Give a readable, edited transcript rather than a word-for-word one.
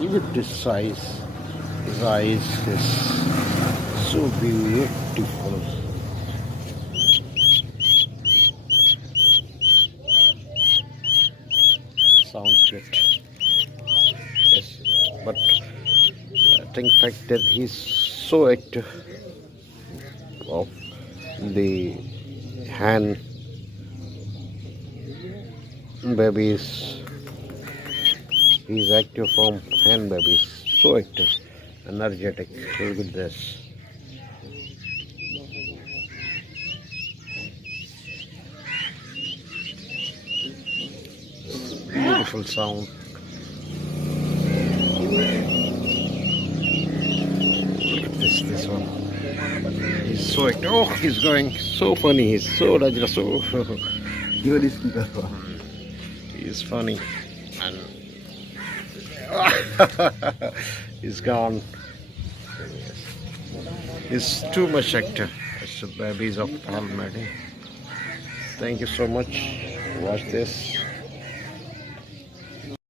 Look at this size. His eyes is so beautiful. Sounds good. Yes, but I think fact that he's so active. Wow, the hen babies. He's active from hen babies. So active, energetic. Look at this. Beautiful sound. Look at this one. He's so active. Oh, he's going so funny. He's so dangerous. So he's funny. And he's gone. He's too much active. It's the babies of hrlmeted. Thank you so much. Watch this.